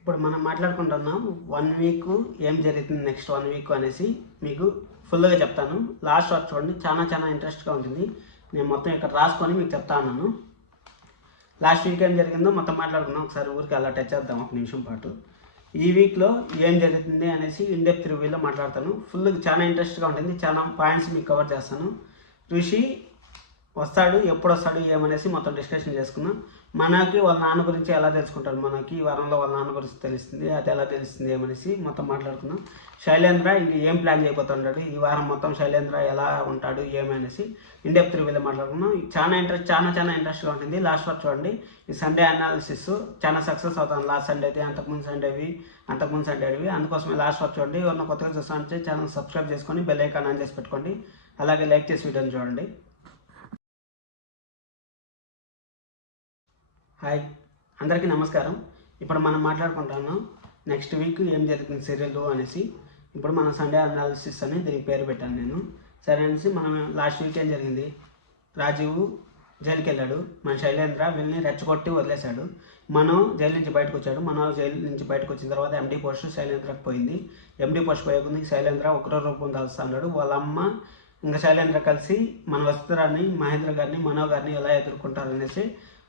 ఇప్పుడు మనం మాట్లాడుకుంటున్నాం 1 వీక్ ఏం జరుగుతుంది నెక్స్ట్ 1 వీక్ అనేసి మీకు ఫుల్గా చెప్తాను. లాస్ట్ వరకు చూడండి, చాలా ఇంట్రెస్ట్గా ఉంటుంది. నేను మొత్తం ఇక్కడ రాసుకొని మీకు చెప్తా ఉన్నాను. లాస్ట్ వీక్ ఏం జరిగిందో మొత్తం మాట్లాడుకుందాం. ఒకసారి ఊరికి అలా టచ్ చేద్దాం ఒక నిమిషం పాటు. ఈ వీక్లో ఏం జరుగుతుంది అనేసి ఇన్డెప్త్ రివ్యూలో మాట్లాడతాను. ఫుల్గా చాలా ఇంట్రెస్ట్గా ఉంటుంది. చాలా పాయింట్స్ మీకు కవర్ చేస్తాను. ఋషి వస్తాడు, ఎప్పుడు వస్తాడు ఏమనేసి మొత్తం డిస్కషన్ చేసుకున్నాం. మనకి వాళ్ళ నాన్న గురించి ఎలా తెలుసుకుంటారు, మనకి ఈ వారంలో వాళ్ళ నాన్న గురించి తెలుస్తుంది, అది ఎలా తెలుస్తుంది ఏమనేసి మొత్తం మాట్లాడుకున్నాం. శైలేంద్ర ఇంక ఏం ప్లాన్ చేయబోతుంటాడు, ఈ వారం మొత్తం శైలేంద్ర ఎలా ఉంటాడు ఏమనేసి ఇన్డెప్త్ రివ్యూలో మాట్లాడుకున్నాం. చాలా ఇంట్రెస్ట్గా ఉంటుంది. లాస్ట్ వరకు చూడండి. ఈ సండే అనాలిసిస్ చాలా సక్సెస్ అవుతాను. లాస్ట్ సండేది, అంతకుముందు సండేవి. అందుకోసమే లాస్ట్ వరకు చూడండి. ఎవరైనా కొత్తగా చూస్తానంటే ఛానల్ సబ్స్క్రైబ్ చేసుకొని బెల్ ఐకాన్ ఆన్ చేసి పెట్టుకోండి. అలాగే లైక్ చేసి వీడియోని చూడండి. హాయ్, అందరికీ నమస్కారం. ఇప్పుడు మనం మాట్లాడుకుంటున్నాం నెక్స్ట్ వీక్ ఏం జరుగుతుంది సీరియల్ అనేసి. ఇప్పుడు మనం సండే అనాలిసిస్ అని దీనికి పేరు పెట్టాను నేను. సరే అనేసి మనం లాస్ట్ వీక్ ఏం జరిగింది, రాజీవ్ జైలుకి వెళ్ళాడు. మన శైలేంద్ర వీళ్ళని రెచ్చగొట్టి వదిలేశాడు. మనం జైలు నుంచి బయటకు వచ్చాడు. మనం జైలు నుంచి బయటకు వచ్చిన తర్వాత ఎండి పోస్ట్ శైలేంద్రకు పోయింది. ఎండి పోస్ట్ పోయకుంది శైలేంద్ర ఒకరో రూపం కలుస్తా అన్నాడు. వాళ్ళ అమ్మ ఇంకా శైలేంద్ర కలిసి మన వస్త్రాన్ని, మహేంద్ర గారిని, మనో గారిని ఎలా ఎదుర్కొంటారు అనేసి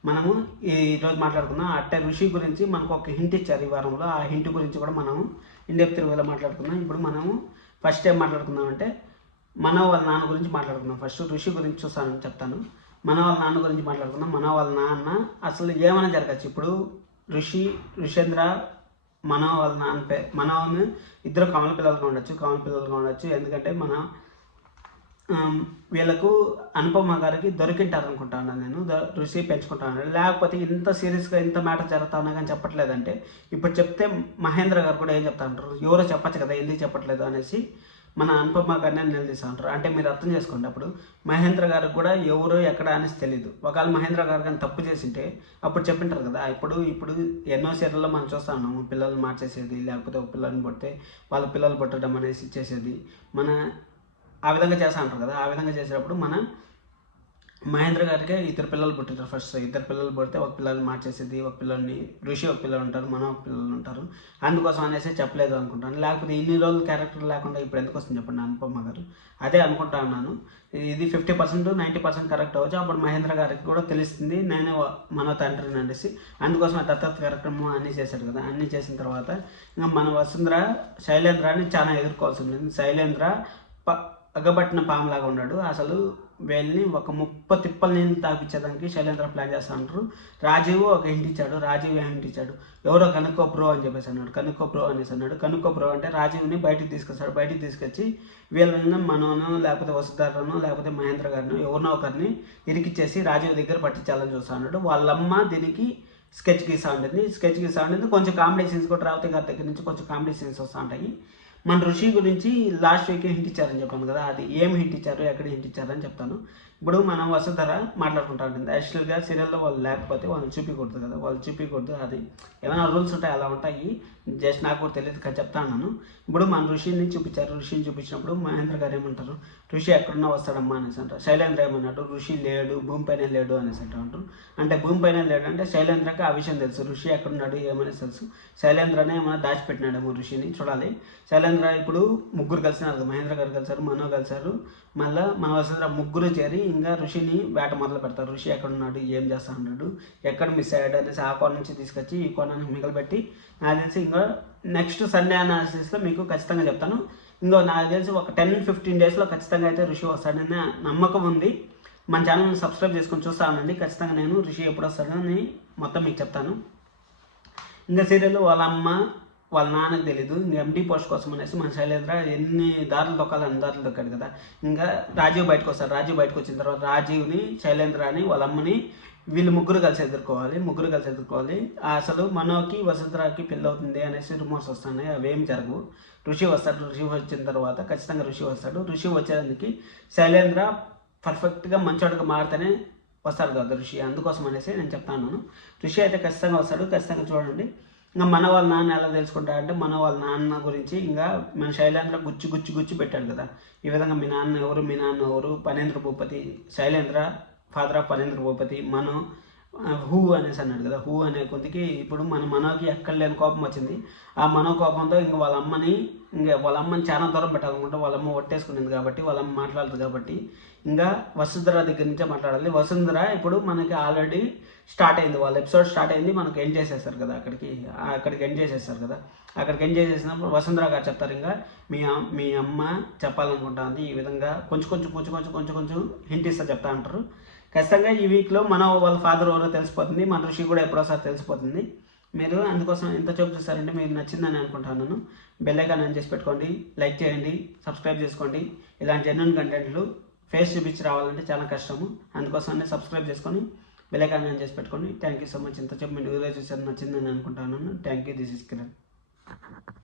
మనము ఈరోజు మాట్లాడుకుందాం. అట్టే ఋషి గురించి మనకు ఒక హింట్ ఇచ్చారు ఈ వారంలో. ఆ హింట్ గురించి కూడా మనము ఇన్డెప్త్ రివ్యూలో మాట్లాడుకుందాం. ఇప్పుడు మనము ఫస్ట్ ఏం మాట్లాడుకుందాం అంటే మనో వాళ్ళ నాన్న గురించి మాట్లాడుకుందాం. ఫస్ట్ ఋషి గురించి చూస్తానని చెప్తాను. మనో వాళ్ళ నాన్న గురించి మాట్లాడుకుందాం. మనో వాళ్ళ నాన్న అసలు ఏమైనా జరగచ్చు. ఇప్పుడు ఋషేంద్ర మనో వాళ్ళ నాన్న మనోని ఇద్దరు కమల పిల్లలుగా ఉండొచ్చు. ఎందుకంటే మన వీళ్ళకు అనుపమ గారికి దొరికింటారు అనుకుంటాను నేను. ఋషి పెంచుకుంటాను. లేకపోతే ఇంత సీరియస్గా ఇంత మ్యాటర్ జరుగుతా ఉన్నా కానీ చెప్పట్లేదంటే ఇప్పుడు చెప్తే మహేంద్ర గారు కూడా ఏం చెప్తా ఉంటారు, ఎవరో చెప్పచ్చు కదా ఎందుకు చెప్పట్లేదు అనేసి మన అనుపమ గారిని నిలదీస్తూ ఉంటారు. అంటే మీరు అర్థం చేసుకోండి, అప్పుడు మహేంద్ర గారికి కూడా ఎవరు ఎక్కడ అనేసి తెలియదు. ఒకవేళ మహేంద్ర గారు కానీ తప్పు చేసింటే అప్పుడు చెప్పింటారు కదా. ఇప్పుడు ఎన్నో సీరియల్లో మనం చూస్తూ ఉన్నాము, పిల్లలు మార్చేసేది, లేకపోతే ఒక పిల్లల్ని పుడితే వాళ్ళ పిల్లలు పుట్టడం అనేసి చేసేది. మన ఆ విధంగా చేస్తూ ఉంటారు కదా. ఆ విధంగా చేసేటప్పుడు మన మహేంద్ర గారికి ఇద్దరు పిల్లలు పుట్టింటారు. ఫస్ట్ ఇద్దరు పిల్లలు పుడితే ఒక పిల్లల్ని మార్చేసేది, ఒక పిల్లల్ని ఋషి ఒక పిల్లలు ఉంటారు, మన ఒక పిల్లలు ఉంటారు. అందుకోసం అనేసి చెప్పలేదు అనుకుంటాను. లేకపోతే ఇన్ని రోజులు క్యారెక్టర్ లేకుండా ఇప్పుడు ఎందుకు వస్తుంది చెప్పండి అనుపమ గారు. అదే అనుకుంటా ఉన్నాను. ఇది 50% 90% కరెక్ట్ అవ్వచ్చు. అప్పుడు మహేంద్ర గారికి కూడా తెలుస్తుంది నేనే మన తండ్రిని అనేసి. అందుకోసం దత్తత కార్యక్రమం అన్నీ చేశాడు కదా. అన్నీ చేసిన తర్వాత ఇంకా మన వసుంధర శైలేంద్రాన్ని చాలా ఎదుర్కోవాల్సి ఉంటుంది. శైలేంద్ర అగ్గబట్టిన పాములాగా ఉన్నాడు. అసలు వీళ్ళని ఒక 30 తిప్పల నీళ్ళు తాపించేదానికి శైలేంద్ర ప్లాన్ చేస్తూ ఉంటారు. రాజీవ్ ఒక హింట్ ఇచ్చాడు. ఎవరో కనుక్కో బ్రో అని చెప్పేసి అన్నాడు. కనుక్కో బ్రో అనేసి అన్నాడు. కనుక్కో బ్రో అంటే రాజీవ్ని బయటికి తీసుకొచ్చి వీళ్ళని మనోను, లేకపోతే వసుధారను, లేకపోతే మహేంద్ర గారిని, ఎవరినో ఒకరిని ఇరికిచ్చేసి రాజీవ్ దగ్గర పట్టించాలని చూస్తూ ఉన్నాడు. వాళ్ళమ్మ దీనికి స్కెచ్ గీస్తూ ఉంటుంది. కొంచెం కామెడీ సీన్స్ కూడా రావుతాయి గారి దగ్గర నుంచి కొంచెం కామెడీ సీన్స్ వస్తూ ఉంటాయి. మన ఋషి గురించి లాస్ట్ వీక్ హింట్ ఇచ్చారని చెప్పాను కదా. అది ఏం హింట్ ఇచ్చారు, ఎక్కడ హింట్ ఇచ్చారని చెప్తాను. ఇప్పుడు మనం వసుధర మాట్లాడుకుంటా ఉంటుంది. యాక్చువల్గా సీరియల్లో వాళ్ళు లేకపోతే వాళ్ళని చూపించకూడదు కదా. అది ఏమైనా రూల్స్ ఉంటాయి, అలా ఉంటాయి. జస్ట్ నాకు కూడా తెలియదు కదా, చెప్తా ఉన్నాను. ఇప్పుడు మన ఋషిని చూపించినప్పుడు మహేంద్ర గారు ఏమంటారు, ఋషి ఎక్కడున్నా వస్తాడమ్మా అనేసి అంటారు. శైలేంద్ర ఏమన్నాడు, ఋషి లేడు, భూమిపైనే లేడు అనేసి అంటారు. అంటే భూమిపైన లేడు అంటే శైలేంద్రకి ఆ విషయం తెలుసు, ఋషి ఎక్కడున్నాడు ఏమనేసి తెలుసు. శైలేంద్రనే ఏమైనా దాచిపెట్టినాడేమో ఋషిని చూడాలి. శైలేంద్ర ఇప్పుడు ముగ్గురు కలిసినారు, మహేంద్ర గారు కలిసారు, మనో కలిసారు. మళ్ళీ మన వసుంధర ముగ్గురు చేరి ఇంకా ఋషిని వేట మొదలు పెడతారు. ఋషి ఎక్కడున్నాడు, ఏం చేస్తా ఉన్నాడు, ఎక్కడ మిస్ అయ్యాడు అనేసి ఆ కోణ నుంచి తీసుకొచ్చి ఈ కోణానికి మిగలబెట్టి నాకు తెలిసి ఇంకా నెక్స్ట్ సండే అనాలిసిస్లో మీకు ఖచ్చితంగా చెప్తాను. నాకు తెలిసి ఒక 10-15 డేస్లో ఖచ్చితంగా అయితే ఋషి వస్తాడని నమ్మకం ఉంది. మన ఛానల్ని సబ్స్క్రైబ్ చేసుకొని చూస్తా ఉండండి. ఖచ్చితంగా నేను ఋషి ఎప్పుడు వస్తాడని మొత్తం మీకు చెప్తాను. ఇంకా సీరియల్ వాళ్ళ అమ్మ వాళ్ళ నాన్నకు తెలీదు. ఎండి పోస్ట్ కోసం అనేసి మన శైలేంద్ర ఎన్ని దారులు తొక్కాలి అన్ని దారులు తొక్కాడు కదా. ఇంకా రాజీవ్ బయటకు వచ్చిన తర్వాత రాజీవ్ని, శైలేంద్రని, వాళ్ళ అమ్మని వీళ్ళు ముగ్గురు కలిసి ఎదుర్కోవాలి. అసలు మనోకి వసుంధరకి పెళ్ళి అవుతుంది అనేసి రూమర్స్ వస్తున్నాయి. అవేం జరగవు. ఋషి వచ్చిన తర్వాత ఖచ్చితంగా ఋషి వచ్చేదానికి శైలేంద్ర పర్ఫెక్ట్గా మంచోడుగా మారితేనే వస్తాడు కదా ఋషి. అందుకోసం అనేసి నేను చెప్తాను. ఋషి అయితే ఖచ్చితంగా వస్తాడు. ఖచ్చితంగా చూడండి. ఇంకా మన వాళ్ళ నాన్న ఎలా తెలుసుకుంటాడంటే మన వాళ్ళ నాన్న గురించి ఇంకా మన శైలేంద్ర గుచ్చి పెట్టాడు కదా. ఈ విధంగా మీ నాన్న ఎవరు, పనేంద్ర భూపతి, శైలేంద్ర ఫాదర్ ఆఫ్ పనేంద్ర భూపతి, మనం హూ అనేసి అన్నాడు కదా, హూ అనే కొద్దికి ఇప్పుడు మనోకి ఎక్కడ లేని కోపం వచ్చింది. ఆ మనో కోపంతో ఇంక వాళ్ళ అమ్మని చాలా దూరం పెట్టాలనుకుంటే వాళ్ళ అమ్మ ఒట్టేసుకునింది కాబట్టి, వాళ్ళ అమ్మ మాట్లాడదు కాబట్టి ఇంకా వసుంధర దగ్గర నుంచే మాట్లాడాలి. వసుంధర ఇప్పుడు మనకి ఆల్రెడీ స్టార్ట్ అయింది, వాళ్ళ ఎపిసోడ్ స్టార్ట్ అయింది, మనకి ఎండ్ చేసేస్తారు కదా, అక్కడికి ఎండ్ చేసేస్తారు కదా. అక్కడికి ఎండ్ చేసేసినప్పుడు వసుంధర గారు చెప్తారు, ఇంకా మీ అమ్మ చెప్పాలనుకుంటుంది ఈ విధంగా కొంచెం హింట్ ఇస్తా చెప్తా అంటారు. ఖచ్చితంగా ఈ వీక్లో వాళ్ళ ఫాదర్ ఎవరో తెలిసిపోతుంది, మన ఋషి కూడా ఎప్పుడోసారి తెలిసిపోతుంది. మీరు అందుకోసం ఎంత చూపు చూస్తారంటే మీకు నచ్చిందని అనుకుంటున్నాను. బెల్ ఐకాన్ ఆన్ చేసి పెట్టుకోండి, లైక్ చేయండి, సబ్స్క్రైబ్ చేసుకోండి. ఇలాంటి జెన్యూన్ కంటెంట్లు ఫేస్ చూపించి రావాలంటే చాలా కష్టము. అందుకోసమే సబ్స్క్రైబ్ చేసుకొని బెల్ ఐకాన్ ఆన్ చేసి పెట్టుకోండి. Thank you so much. ఇంత చెప్పి మీరు వీడియో చూసారు నచ్చిందని అనుకుంటున్నాను. Thank you. This is Kiran.